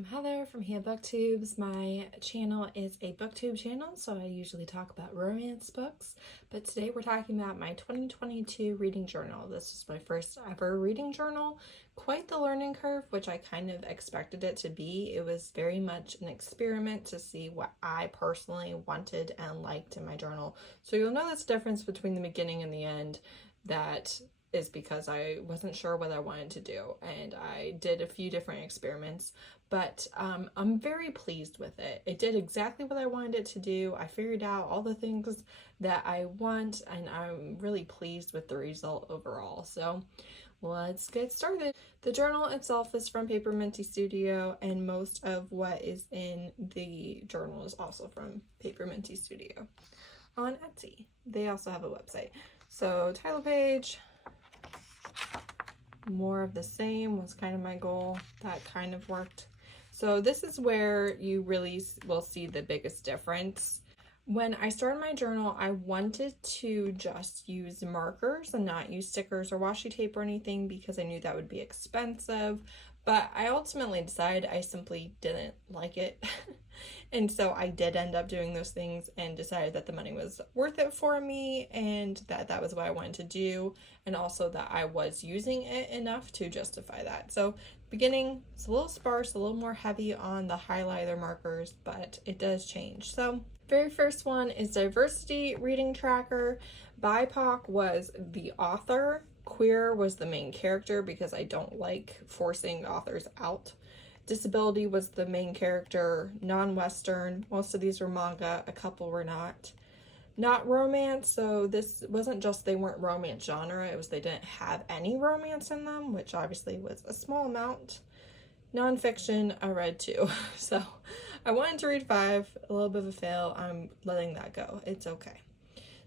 I'm Heather from Here Booktubes. My channel is a booktube channel, so I usually talk about romance books, but today we're talking about my 2022 reading journal. This is my first ever reading journal. Quite the learning curve, which I kind of expected it to be. It was very much an experiment to see what I personally wanted and liked in my journal. So you'll know this difference between the beginning and the end. That is because I wasn't sure what I wanted to do, and I did a few different experiments, but I'm very pleased with it. It did exactly what I wanted it to do. I figured out all the things that I want, and I'm really pleased with the result overall. So let's get started. The journal itself is from Paper Minty Studio, and most of what is in the journal is also from Paper Minty Studio on Etsy. They also have a website. So title page, more of the same was kind of my goal. That kind of worked. So this is where you really will see the biggest difference. When I started my journal, I wanted to just use markers and not use stickers or washi tape or anything because I knew that would be expensive. But I ultimately decided I simply didn't like it. And so I did end up doing those things and decided that the money was worth it for me and that was what I wanted to do, and also that I was using it enough to justify that. So beginning, it's a little sparse, a little more heavy on the highlighter markers, but it does change. So very first one is Diversity Reading Tracker. BIPOC was the author. Queer was the main character because I don't like forcing authors out. Disability was the main character. Non-Western, most of these were manga, a couple were not. Not romance, so this wasn't just they weren't romance genre, it was they didn't have any romance in them, which obviously was a small amount. Non-fiction, I read 2. So I wanted to read 5, a little bit of a fail. I'm letting that go. It's okay.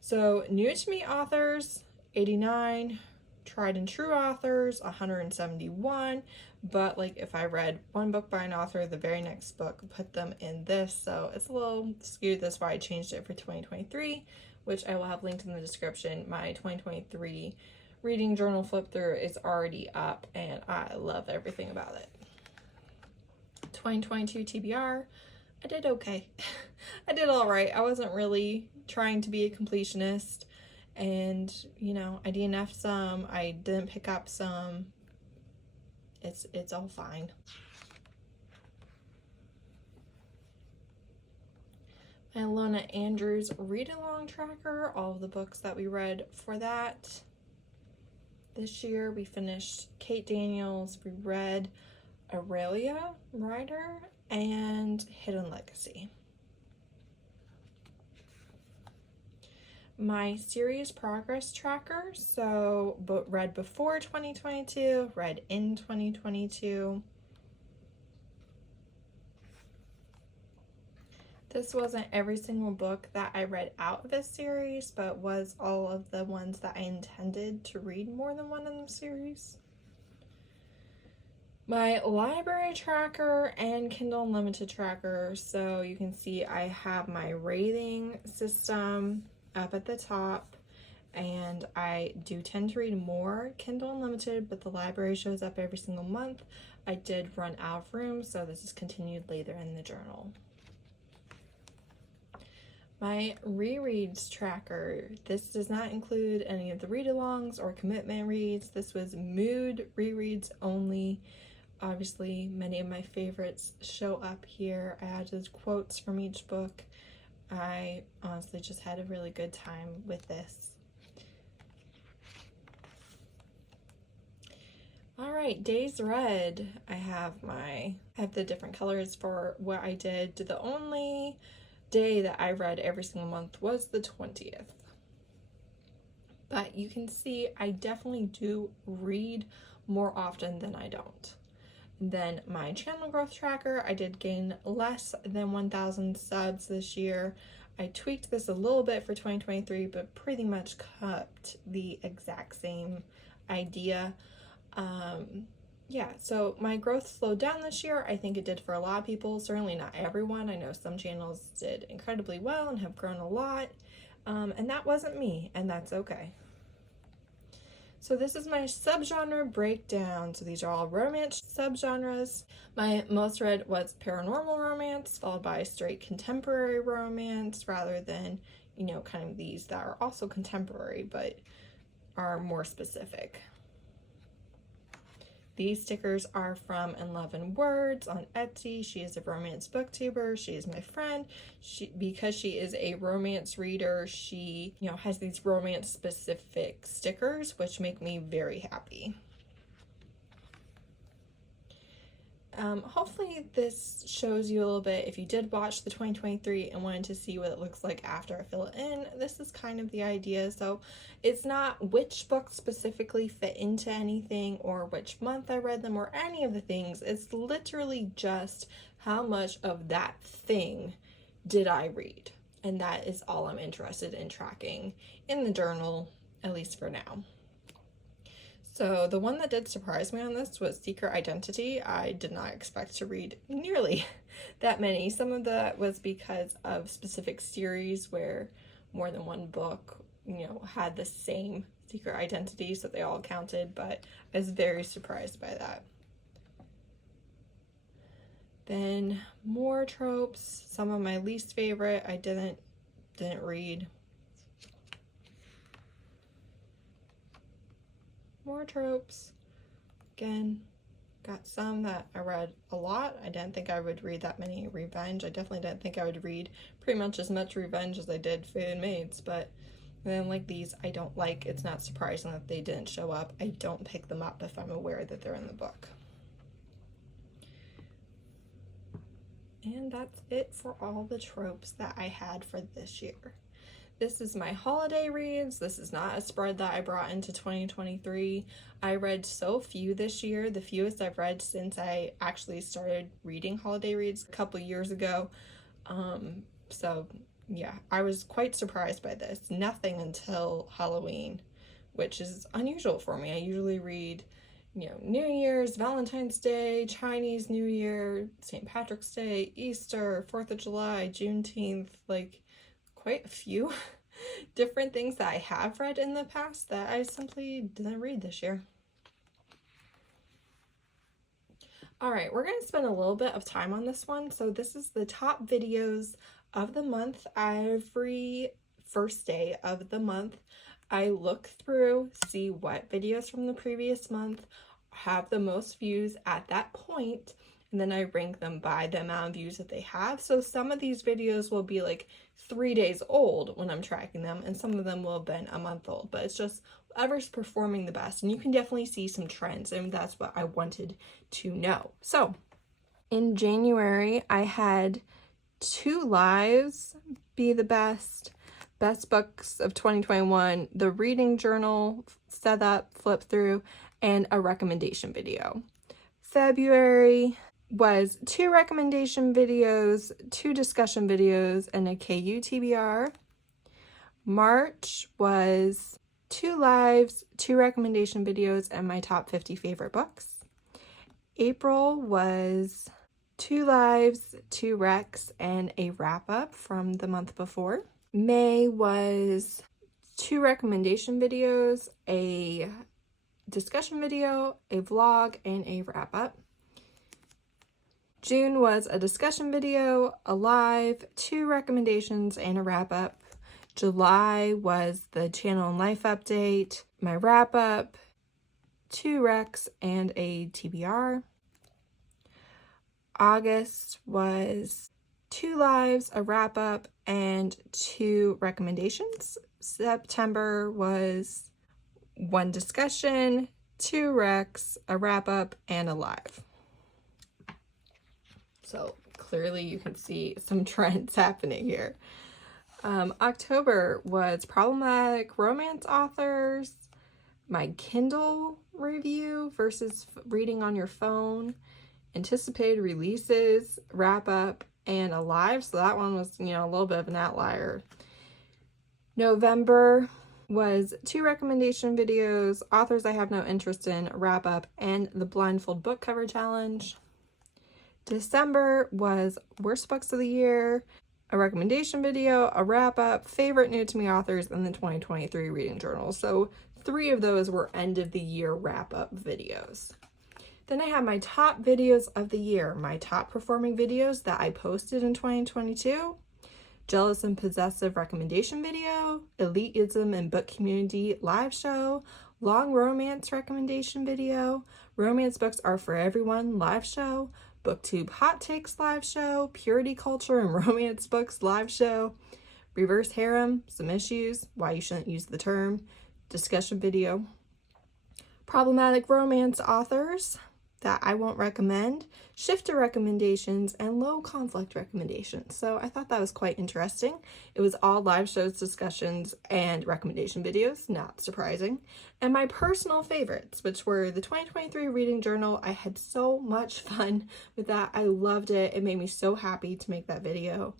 So new to me authors, 89. Tried and true authors, 171. But like if I read one book by an author, the very next book put them in this. So it's a little skewed. That's why I changed it for 2023, which I will have linked in the description. My 2023 reading journal flip through is already up and I love everything about it. 2022 TBR, I did okay. I did all right. I wasn't really trying to be a completionist, and you know, I DNF'd some, I didn't pick up some. It's all fine. My Lona Andrews read-along tracker, all of the books that we read for that. This year we finished Kate Daniels, we read Aurelia Rider and Hidden Legacy. My series progress tracker, so read before 2022, read in 2022. This wasn't every single book that I read out of this series, but was all of the ones that I intended to read more than one in the series. My library tracker and Kindle Unlimited tracker, so you can see I have my rating system up at the top, and I do tend to read more Kindle Unlimited, but the library shows up every single month. I did run out of room, so this is continued later in the journal. My rereads tracker, this does not include any of the read-alongs or commitment reads. This was mood rereads only. Obviously, many of my favorites show up here. I added quotes from each book. I honestly just had a really good time with this. All right, days read. I have the different colors for what I did. The only day that I read every single month was the 20th. But you can see I definitely do read more often than I don't. Then my channel growth tracker, I did gain less than 1,000 subs this year. I tweaked this a little bit for 2023, but pretty much kept the exact same idea. Yeah, so my growth slowed down this year. I think it did for a lot of people, certainly not everyone. I know some channels did incredibly well and have grown a lot, and that wasn't me, and that's okay. So this is my subgenre breakdown. So these are all romance subgenres. My most read was paranormal romance, followed by straight contemporary romance, rather than, you know, kind of these that are also contemporary but are more specific. These stickers are from In Love and Words on Etsy. She is a romance booktuber. She is my friend. Because she is a romance reader, she, you know, has these romance specific stickers, which make me very happy. Hopefully this shows you a little bit. If you did watch the 2023 and wanted to see what it looks like after I fill it in, this is kind of the idea. So it's not which books specifically fit into anything or which month I read them or any of the things. It's literally just how much of that thing did I read. And that is all I'm interested in tracking in the journal, at least for now. So the one that did surprise me on this was Secret Identity. I did not expect to read nearly that many. Some of that was because of specific series where more than one book, you know, had the same secret identity, so they all counted, but I was very surprised by that. Then more tropes, some of my least favorite I didn't read. More tropes. Again, got some that I read a lot. I didn't think I would read that many revenge. I definitely didn't think I would read pretty much as much revenge as I did Food and Maids, but then like these I don't like. It's not surprising that they didn't show up. I don't pick them up if I'm aware that they're in the book. And that's it for all the tropes that I had for this year. This is my holiday reads. This is not a spread that I brought into 2023. I read so few this year, the fewest I've read since I actually started reading holiday reads a couple years ago. So yeah, I was quite surprised by this. Nothing until Halloween, which is unusual for me. I usually read, you know, New Year's, Valentine's Day, Chinese New Year, St. Patrick's Day, Easter, 4th of July, Juneteenth, like quite a few different things that I have read in the past that I simply didn't read this year. All right, we're going to spend a little bit of time on this one. So this is the top videos of the month. Every first day of the month, I look through, see what videos from the previous month have the most views at that point, and then I rank them by the amount of views that they have. So some of these videos will be like 3 days old when I'm tracking them, and some of them will have been a month old, but it's just whoever's performing the best. And you can definitely see some trends, and that's what I wanted to know. So in January, I had 2 lives be the best books of 2021, the reading journal setup, flip through, and a recommendation video. February was 2 recommendation videos, 2 discussion videos, and a KU TBR. March was 2 lives, 2 recommendation videos, and my top 50 favorite books. April was 2 lives, 2 recs, and a wrap-up from the month before. May was 2 recommendation videos, a discussion video, a vlog, and a wrap-up. June was a discussion video, a live, 2 recommendations, and a wrap-up. July was the channel and life update, my wrap-up, 2 recs, and a TBR. August was 2 lives, a wrap-up, and 2 recommendations. September was 1 discussion, 2 recs, a wrap-up, and a live. So clearly you can see some trends happening here. October was problematic romance authors, my Kindle review versus reading on your phone, anticipated releases, wrap-up, and a live. So that one was, you know, a little bit of an outlier. November was 2 recommendation videos, authors I have no interest in, wrap-up, and the blindfold book cover challenge. December was worst books of the year, a recommendation video, a wrap-up, favorite new to me authors, and the 2023 reading journal. So 3 of those were end of the year wrap-up videos. Then I have my top videos of the year, my top performing videos that I posted in 2022, Jealous and Possessive recommendation video, Elitism and Book Community live show, Long Romance recommendation video, Romance Books Are For Everyone live show, BookTube Hot Takes live show, Purity Culture and Romance Books live show, Reverse Harem, Some Issues, Why You Shouldn't Use the Term, discussion video, Problematic Romance Authors that I won't recommend, shifter recommendations, and low conflict recommendations. So I thought that was quite interesting. It was all live shows, discussions, and recommendation videos, not surprising. And my personal favorites, which were the 2023 reading journal. I had so much fun with that. I loved it. It made me so happy to make that video.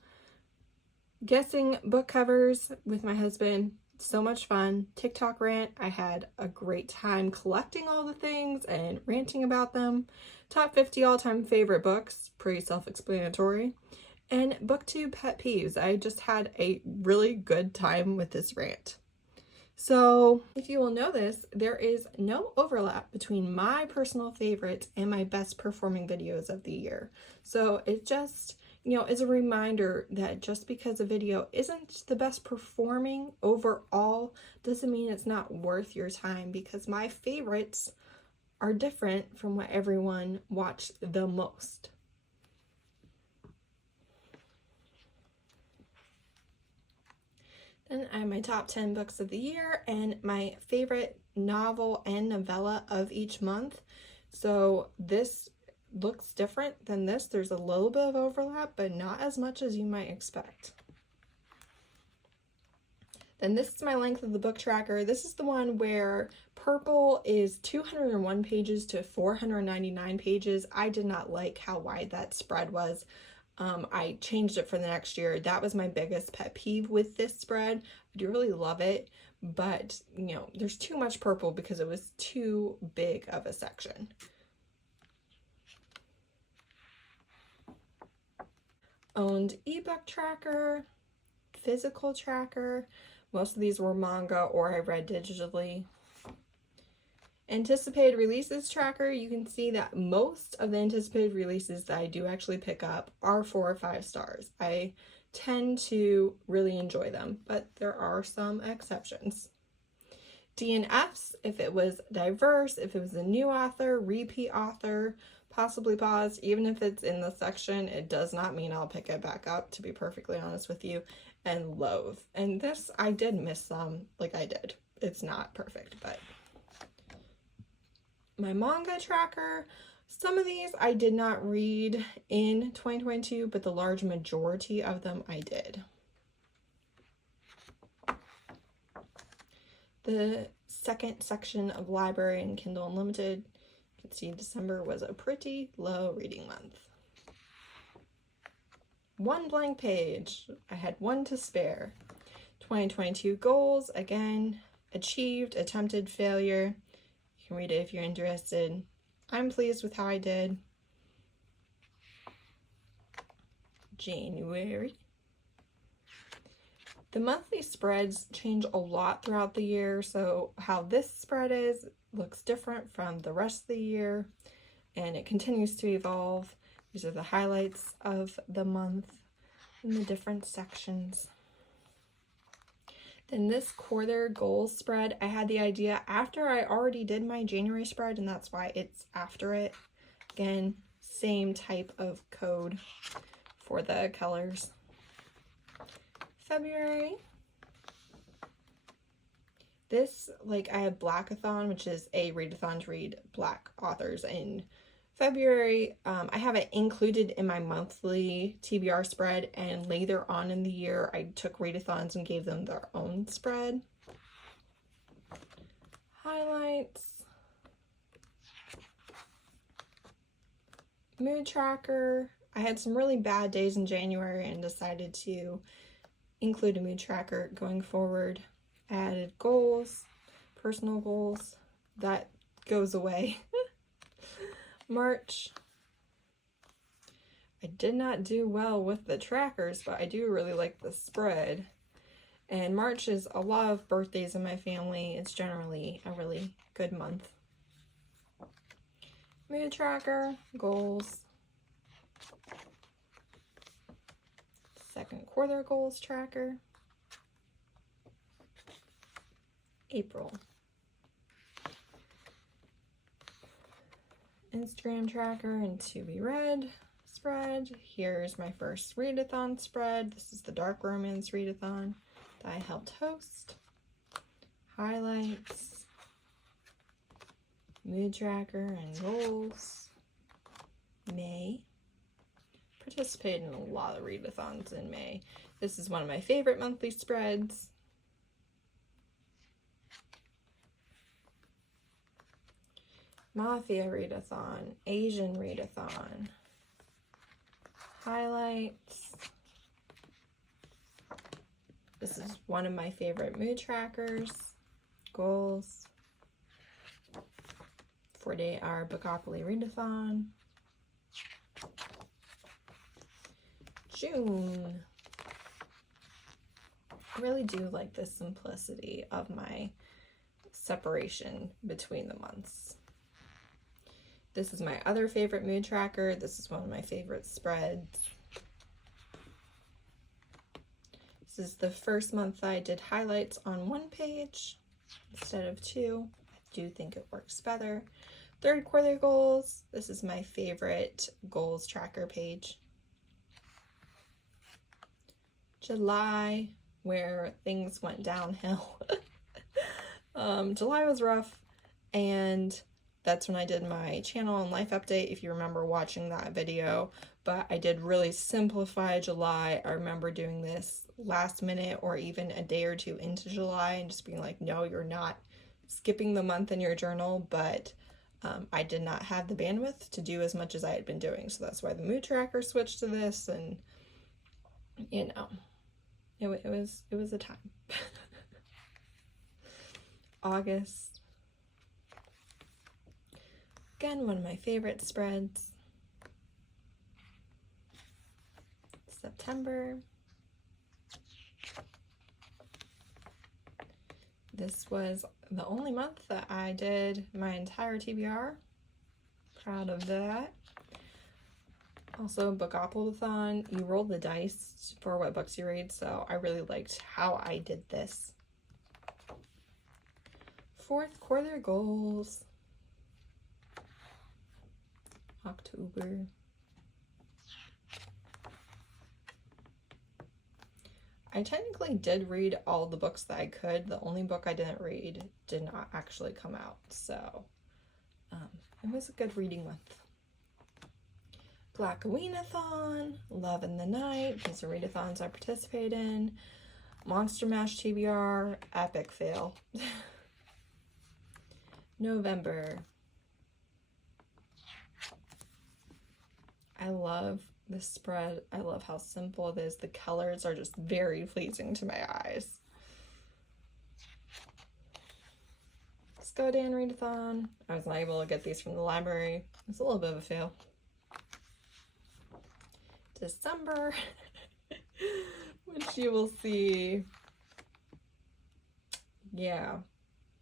Guessing book covers with my husband. So much fun. TikTok rant, I had a great time collecting all the things and ranting about them. Top 50 all-time favorite books, pretty self-explanatory. And BookTube pet peeves. I just had a really good time with this rant. So if you will notice, there is no overlap between my personal favorites and my best performing videos of the year. So it just, is a reminder that just because a video isn't the best performing overall doesn't mean it's not worth your time, because my favorites are different from what everyone watched the most. Then I have my top 10 books of the year and my favorite novel and novella of each month. So this looks different than this. There's a little bit of overlap, but not as much as you might expect. Then this is my length of the book tracker. This is the one where purple is 201 pages to 499 pages. I did not like how wide that spread was. I changed it for the next year. That was my biggest pet peeve with this spread. I do really love it, but there's too much purple because it was too big of a section. Owned ebook tracker, physical tracker. Most of these were manga or I read digitally. Anticipated releases tracker. You can see that most of the anticipated releases that I do actually pick up are 4 or 5 stars. I tend to really enjoy them, but there are some exceptions. DNFs, if it was diverse, if it was a new author, repeat author, possibly paused, even if it's in the section, it does not mean I'll pick it back up, to be perfectly honest with you. And loathe. And this, I did miss some, I did. It's not perfect, but. My manga tracker, some of these I did not read in 2022, but the large majority of them I did. The second section of library and Kindle Unlimited, you can see December was a pretty low reading month. 1 blank page, I had 1 to spare. 2022 goals, again, achieved, attempted, failure. You can read it if you're interested. I'm pleased with how I did. January. The monthly spreads change a lot throughout the year, so how this spread looks different from the rest of the year, and it continues to evolve. These are the highlights of the month in the different sections. Then this quarter goals spread, I had the idea after I already did my January spread, and that's why it's after it. Again, same type of code for the colors. February. This, I have Blackathon, which is a readathon to read Black authors in February. I have it included in my monthly TBR spread, and later on in the year I took readathons and gave them their own spread. Highlights. Mood tracker. I had some really bad days in January and decided to include a mood tracker going forward. I added goals, personal goals. That goes away. March. I did not do well with the trackers, but I do really like the spread. And March is a lot of birthdays in my family. It's generally a really good month. Mood tracker, goals. Second quarter goals tracker. April. Instagram tracker and to be read spread. Here's my first readathon spread. This is the Dark Romance readathon that I helped host. Highlights. Mood tracker and goals. May. Participated in a lot of readathons in May. This is one of my favorite monthly spreads. Mafia readathon, Asian readathon, highlights. This is one of my favorite mood trackers, goals, 48-hour Bookopoly readathon, June. I really do like the simplicity of my separation between the months. This is my other favorite mood tracker. This is one of my favorite spreads. This is the first month I did highlights on one page instead of two. I do think it works better. Third quarter goals. This is my favorite goals tracker page. July, where things went downhill. July was rough, and that's when I did my channel and life update, if you remember watching that video. But I did really simplify July. I remember doing this last minute or even a day or two into July and just being like, no, you're not skipping the month in your journal. But I did not have the bandwidth to do as much as I had been doing. So that's why the mood tracker switched to this, and you know, it was a time. August. Again, one of my favorite spreads. September. This was the only month that I did my entire TBR. Proud of that. Also, Bookopoly-thon, you roll the dice for what books you read, so I really liked how I did this. Fourth quarter goals. October. I technically did read all the books that I could. The only book I didn't read did not actually come out, so it was a good reading month. Black Aweenathon, Love in the Night. These are readathons I participate in. Monster Mash TBR, epic fail. November. I love this spread. I love how simple it is. The colors are just very pleasing to my eyes. Let's Go Dan readathon. I was not able to get these from the library. It's a little bit of a fail. December, which you will see, yeah,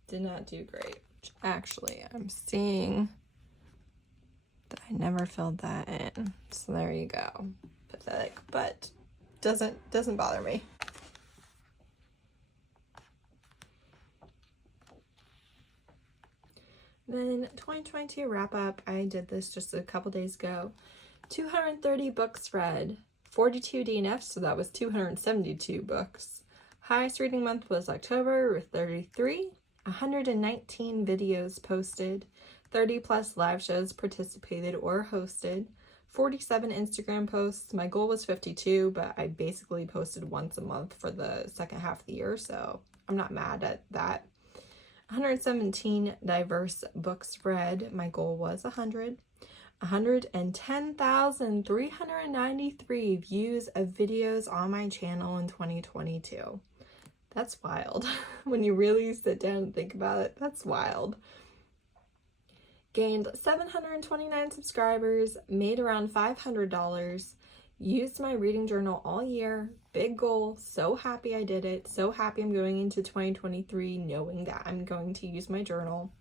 did not do great. Actually, I'm seeing that I never filled that in, so there you go. Pathetic, but doesn't bother me. Then 2022 wrap up. I did this just a couple days ago. 230 books read, 42 DNFs, so that was 272 books. Highest reading month was October with 33, 119 videos posted, 30 plus live shows participated or hosted, 47 Instagram posts. My goal was 52, but I basically posted once a month for the second half of the year, so I'm not mad at that. 117 diverse books read. My goal was 100. 110,393 views of videos on my channel in 2022. That's wild. When you really sit down and think about it, that's wild. Gained 729 subscribers, made around $500, Used my reading journal all year. Big goal. So happy I did it. So happy I'm going into 2023 knowing that I'm going to use my journal.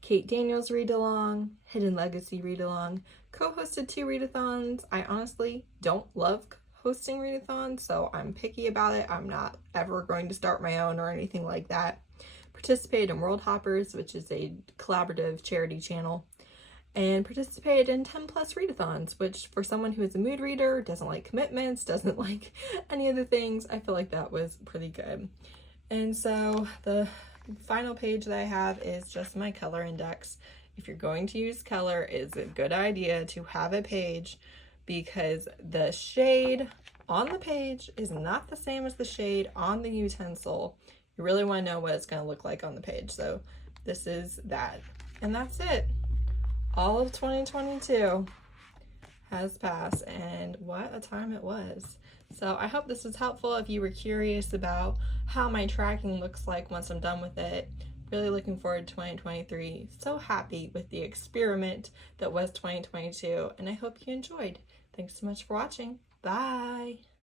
Kate Daniels read along, Hidden Legacy read along, co-hosted 2 readathons. I honestly don't love hosting readathons, so I'm picky about it. I'm not ever going to start my own or anything like that. Participated in World Hoppers, which is a collaborative charity channel, and participated in 10 plus readathons, which for someone who is a mood reader, doesn't like commitments, doesn't like any of the things, I feel like that was pretty good. And so the final page that I have is just my color index. If you're going to use color, it's a good idea to have a page because the shade on the page is not the same as the shade on the utensil. You really want to know what it's going to look like on the page. So this is that. And that's it. All of 2022 has passed, and what a time it was. So I hope this was helpful if you were curious about how my tracking looks like once I'm done with it. Really looking forward to 2023. So happy with the experiment that was 2022, and I hope you enjoyed. Thanks so much for watching. Bye!